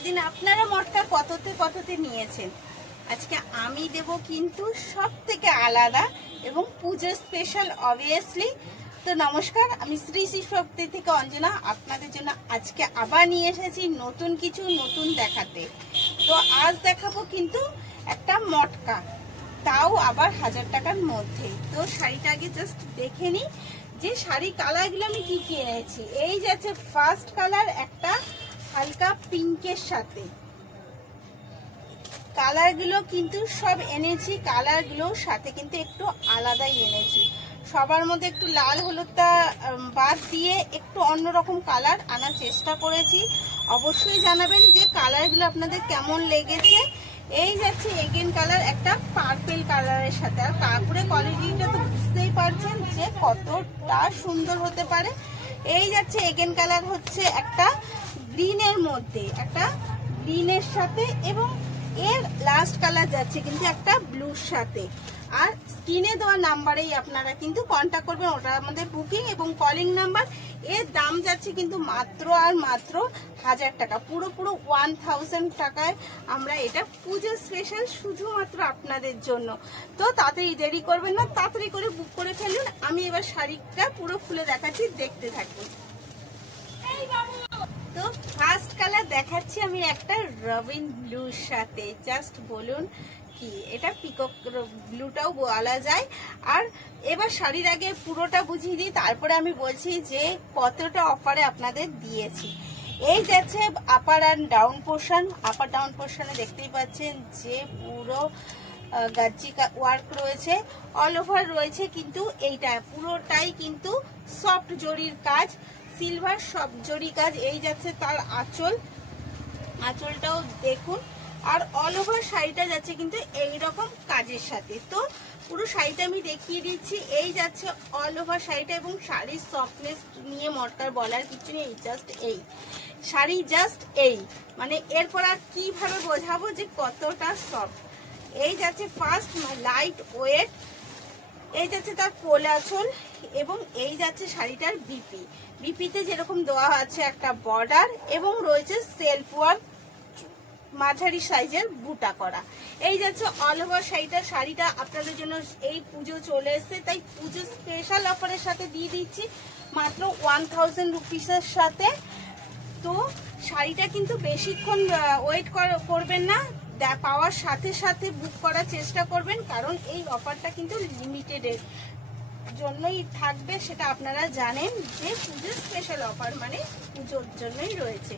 এতদিন আপনারা মটকা কততে নিয়েছেন, আজকে আমি দেব কিন্তু সব থেকে আলাদা এবং পুজো স্পেশাল অবভিয়াসলি। তো নমস্কার, আমি শ্রী শ্রী শক্তি থেকে অঞ্জনা আপনাদের জন্য আজকে আবার নিয়ে এসেছি নতুন কিছু নতুন দেখাতে। তো আজ দেখাবো কিন্তু একটা মটকা, তাও আবার 1000 টাকার মধ্যে। তো শাড়িটা আগে জাস্ট দেখে নিই যে শাড়ি কালারগুলো আমি কি কি এনেছি। এই যাচ্ছে ফার্স্ট কালার একটা হালকা পিঙ্কের সাথে, কালারগুলো কিন্তু সব এনেছি, কালারগুলোর সাথে কিন্তু একটু আলাদাই এনেছি। সবার মধ্যে একটু লাল হলুদটা বাদ দিয়ে একটু অন্যরকম কালার আনার চেষ্টা করেছি। অবশ্যই জানাবেন যে কালারগুলো আপনাদের কেমন লেগেছে। এই যাচ্ছে এগেন কালার একটা পার্পেল কালারের সাথে, আর কাপড়ের কোয়ালিটিটা তো বুঝতেই পারছেন যে কতটা সুন্দর হতে পারে। এই যাচ্ছে এগেন কালার হচ্ছে একটা গ্রিনের মধ্যে, একটা গ্রিনের সাথে, এবং এর লাস্ট কালার যাচ্ছে কিন্তু একটা ব্লুর সাথে। আর স্ক্রিনে দেওয়া নাম্বারেই আপনারা কিন্তু কন্ট্যাক্ট করবেন, ওটা আমাদের বুকিং এবং কলিং নাম্বার। এর দাম যাচ্ছে কিন্তু মাত্র আর মাত্র 1000 টাকা, পুরো 1000 টাকায় আমরা এটা পুজো স্পেশাল শুধুমাত্র আপনাদের জন্য। তো তাড়াতাড়ি দেরি করবেন না, তাড়াতাড়ি করে বুক করে ফেলুন। আমি এবার শাড়িটা পুরো খুলে দেখাচ্ছি, দেখতে থাকুন। তো ফার্স্ট কালার দেখাচ্ছি আমি একটা রবিন ব্লুর সাথে, জাস্ট বলুন কি এটা পিকক ব্লুটাও বলা যায়। আর এবার শাড়ির আগে পুরোটা বুঝিয়ে দিই, তারপরে আমি বলছি যে কতটা অফারে আপনাদের দিয়েছি। এই যাচ্ছে আপার আর ডাউন পোর্শন, আপার ডাউন পোর্শনে দেখতেই পাচ্ছেন যে পুরো গাজি ওয়ার্ক রয়েছে, অল ওভার রয়েছে, কিন্তু এইটা পুরোটাই কিন্তু সফট জরির কাজ, সিলভার সফট জরি কাজ। এই যাচ্ছে তার আঁচল, আঁচলটাও দেখুন। আর অল ওভার শাড়িটা যাচ্ছে কিন্তু এইরকম কাজের সাথে। তো পুরো শাড়িটা আমি দেখিয়ে দিচ্ছি। এই যাচ্ছে অল ওভার শাড়িটা, এবং শাড়ির সফটনেস নিয়ে মটকার বলার কিছু নেই, জাস্ট এই শাড়ি, জাস্ট এই, মানে এরপর আর কিভাবে বোঝাবো যে কতটা সফট। এই যাচ্ছে ফার্স্ট লাইট ওয়েট, এই যাচ্ছে তার কোল আঁচল, এবং এই যাচ্ছে শাড়িটার বিপি। বিপিতে যেরকম দেওয়া আছে একটা বর্ডার, এবং রয়েছে সেলফ ওয়ার্ক মাঝারি সাইজের বুটা করা। এই যাচ্ছে অল ওভার শাড়িটা আপনাদের জন্য এই পুজো চলে এসছে, তাই পুজো স্পেশাল অফারের সাথে দিয়ে দিচ্ছি মাত্র 1000 রুপিসের সাথে। তো শাড়িটা কিন্তু বেশিক্ষণ ওয়েট করবেন না, পাওয়ার সাথে সাথে বুক করার চেষ্টা করবেন, কারণ এই অফারটা কিন্তু লিমিটেডের জন্যই থাকবে, সেটা আপনারা জানেন যে পুজোর স্পেশাল অফার মানে পুজোর জন্যই রয়েছে।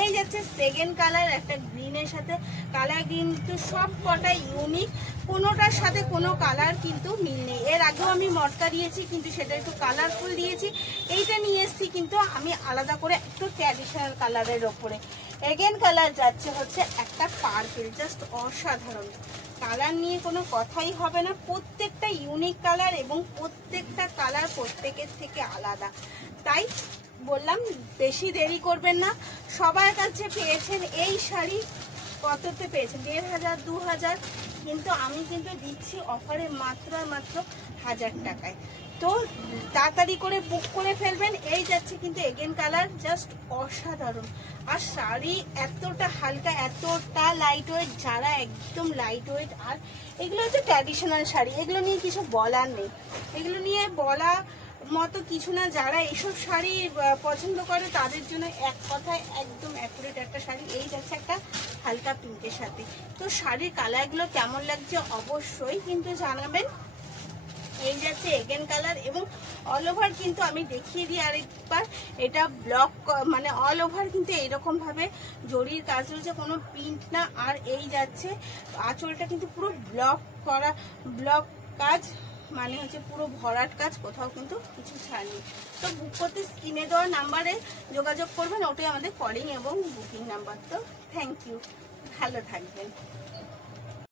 এই যাচ্ছে সেকেন্ড কালার একটা গ্রিনের সাথে, কালার কিন্তু সব কটা ইউনিক, কোনোটার সাথে কোনো কালার কিন্তু মিল নেই। এর আগেও আমি মটকা দিয়েছি কিন্তু সেটা একটু কালারফুল দিয়েছি, এইটা নিয়ে এসছি কিন্তু আমি আলাদা করে একটু ট্র্যাডিশনাল কালারের ওপরে। এগেন কালার যাচ্ছে হচ্ছে একটা পার্পেল, জাস্ট অসাধারণ কালার, নিয়ে কোনো কথাই হবে না, প্রত্যেকটা ইউনিক কালার এবং প্রত্যেকটা কালার প্রত্যেকের থেকে আলাদা। তাই বললাম বেশি দেরি করবেন না। সবার কাছে পেয়েছেন এই শাড়ি কততে পেয়েছেন, 1500 2000, কিন্তু আমি কিন্তু দিচ্ছি অফারে মাত্র আর মাত্র 1000 টাকায়। তো তাড়াতাড়ি করে বুক করে ফেলবেন। এই যাচ্ছে কিন্তু এগেন কালার, জাস্ট অসাধারণ। আর শাড়ি এতটা হালকা, এতটা লাইট ওয়েট, যারা একদম লাইট ওয়েট, আর এগুলো হচ্ছে ট্র্যাডিশনাল শাড়ি, এগুলো নিয়ে কিছু বলার নেই, এগুলো নিয়ে বলা মতো কিছু না। যারা এইসব শাড়ি পছন্দ করে তাদের জন্য এক কথায় একদম অ্যাকুরেট একটা শাড়ি। এই যাচ্ছে একটা হালকা পিঙ্কের সাথে। তো শাড়ির কালারগুলো কেমন লাগছে অবশ্যই কিন্তু জানাবেন। এই যাচ্ছে এগেন কালার, এবং অল ওভার কিন্তু আমি দেখিয়ে দিই আরেকবার, এটা ব্লক মানে অল ওভার কিন্তু এইরকম ভাবে জরির কাজ রয়েছে, কোনো প্রিন্ট না। আর এই যাচ্ছে আঁচলটা কিন্তু পুরো ব্লক করা, ব্লক কাজ মানে হচ্ছে পুরো ভরাট কাজ, কোথাও কিন্তু কিছু ছাড়নি। তো বুক করতে স্ক্রিনে দেওয়া নাম্বারে যোগাযোগ করবেন, ওটাই আমাদের কলিং এবং বুকিং নাম্বার। তো থ্যাংক ইউ, ভালো থাকবেন।